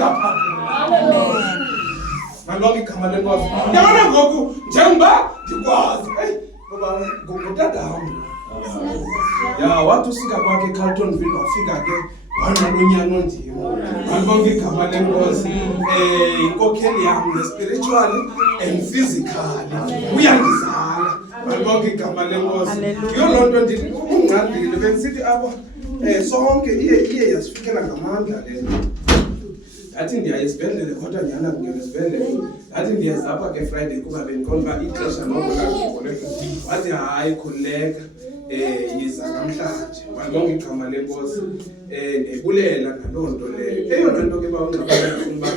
ngapha. Ngalonke igama lenkosi. Yabona ngoku njengoba ndikwazi. Ngoba ngutata wami. Ya wathi usika kwakhe eCarltonville wafika ke wanalonyana ondimo. Ngalonke igama lenkosi. Inkokheli yami spiritually and physically. Uyangizala. Ngalonke igama lenkosi. Yo lonto ndithi ungcandile benisithi apha sonke iye yasifikela ngamandla le. Athi ndiya esibhedlele kodwa nyana ngene esibhedlele. Athi ndiya apha ke Friday kuba benikhona ixesha lokukhuleka. Wathi hayi khuleka yiza namhlanje. Ngalonke igama lenkosi nebulela ngalonto leyo. Eyona nto ke bawungxabana ukuba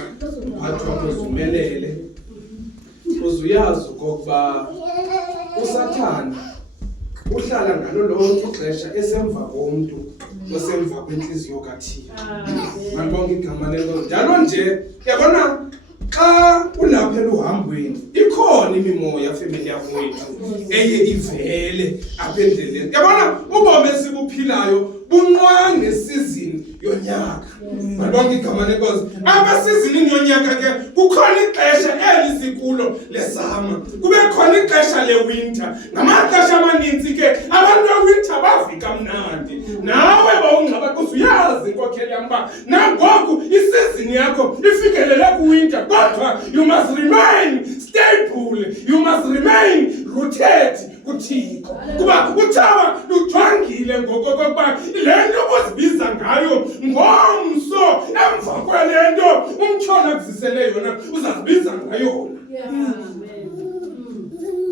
wathi uzumelele. Uzuyazi ukuba uSathana uhlala ngalo lonke ixesha esemva komuntu osemva kwenhliziyo kaThixo. Ngalonke igama lenkosi. Njalo nje yabona xa ulapha eluhambweni ikhona imimoya family yakwethu eye ivele apha endleleni. Yabona ubomi esibuphilayo bunqwa ngesizini yonyaka. Ngalonke igama lenkosi. Apha sizini yonyaka ke kukhona ixesha eli sikulo lesama. Kube khona ixesha lewinter. Ngamaxesha amaninzi ke abantu bewinter bavika mnandi. Nawe bawungxaba uyazi inkokheli yami ba nangoku isizini yakho ifikelele kuwinter kodwa you must remain stable. You must remain rooted kuThixo. Kuba uthaba lujwangile ngokokuba lento ozibiza ngayo ngomso emva kwalento umtshona kuzisele yona uzazibiza ngayo.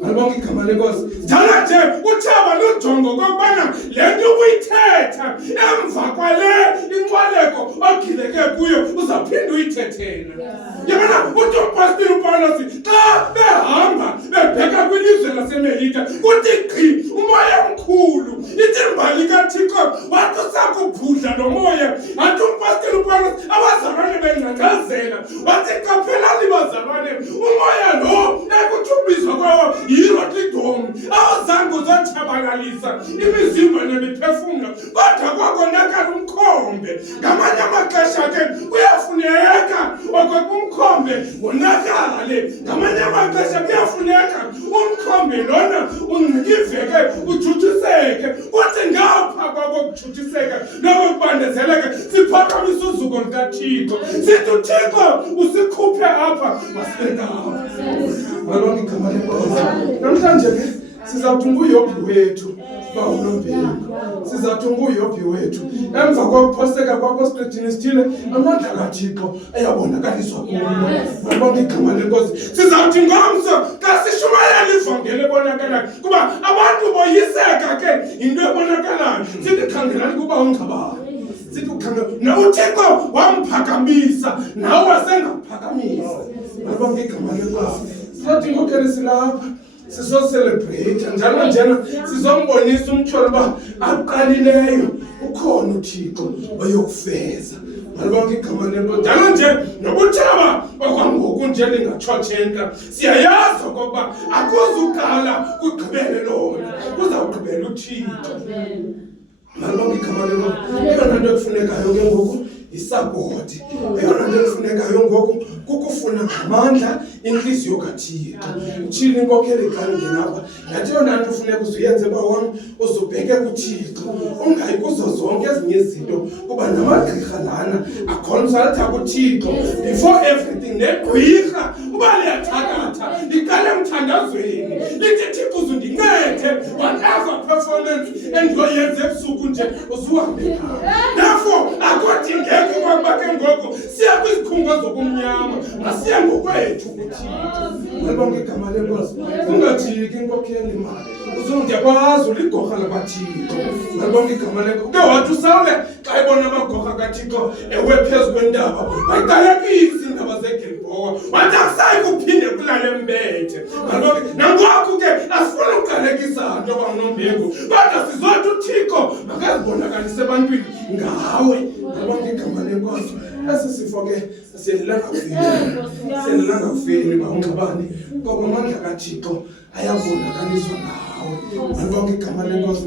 Ngalonke igama lenkosi. Njalo nje uthaba lujongo kokubana lento ubuyithetha emva kwale inxwaleko ogileke kuyo uzaphinda uyithethena. Yabona uthi uPastor uPaulos xa behamba bebheka kwilizwe laseMelika kuthi qhi umoya omkhulu ithi imbali kaThixo wathi usakuphudla lo moya. Athi uPastor uPaulos abazalwane bengcangcazela wathi qaphelani bazalwane umoya lo ekuthubizwa kwawo yiRotterdam awuzange uzotshabalalisa imizimba nemiphefumlo kodwa kwakonakala umkhombe. Ngamanye amaxesha ke kuyafuneka okokumkhombe wonakale. Ngamanye amaxesha kuyafuneka umkhombe lona uncikiveke ujuthiseke. Uthi ngapha kwakokujuthiseka nokubandezeleka siphakamisa uzuko lukaThixo sithi uThixo usikhuphe apha masibeka apha. Ngalonke igama lenkosi. Namhlanje ke sizawuthi nguYobhi wethu bawunombeko. Sizawuthi nguYobhi wethu emva kokuphoseka kwakho esidini esithile amandla kaThixo ayabonakaliswa kuwo. Ngalonke igama lenkosi. Sizawuthi ngomso xa sishumayela ivangeli ebonakalayo kuba abantu boyiseka ke into ebonakalayo. Sithi khangelani kuba ungxabane. Sithi ukhangela noThixo wamphakamisa nawe wasengaphakamisa. Ngalonke igama lenkosi. Sathi ngokhele silapha siso celebrate njalo njena sizombonisa umtsholo ba aqalileyo ukhona uThixo oyokufeza. Ngalonke igama lenkosi. Njalo nje nokuthaba okwangoku nje lingatshotshenka siyayazi ukuba akuzuqala kugqibele lona kuzawugqibela uThixo. Ngalonke igama lenkosi. Eyona nto ekufunekayo ke ngoku isapoti. Eyona nto ekufunekayo ngoku kukufuna ngamandla inhliziyo kaThixo. Utshilo inkokheli xa ngenapha ngathi yona nto ufuneka uzuyenze bawami uzubheke kuThixo ungayi kuzo zonke ezinye izinto kuba namagqirha lana aconsulta kuThixo before everything. Negqirha uba liyathakatha liqale emthandazweni lithi Thixo uzundincede whatever performance endiyoyenza ebusuku nje uzuhambe ngayo. Therefore akudingeki ukuba ke ngoku siya kwizikhungo zobumnyama masiye ngokwethu kuThixo. Ngalonke igama lenkosi. Ungathiki inkokheli imali uzongiyakwazi uligorha lakaThixo. Ngalonke igama lenkosi. Uke wathi uSawule xa ebona amagorha kaThixo ewe phezu kwentaba wayiqalekisa iindaba zeGilboa wathi akusayi kuphinde kulale mbethe. Ngalonke nangoku ke asifuna uqalekisa nto banombeko kodwa sizothi uThixo makazibonakalise ebantwini ngawe. Ngalonke igama lenkosi. Esi sifo ke siyenelanga kufeni bawungxabane ngoba amandla kaThixo ayabonakaliswa ngawe. Ngalonke igama lenkosi.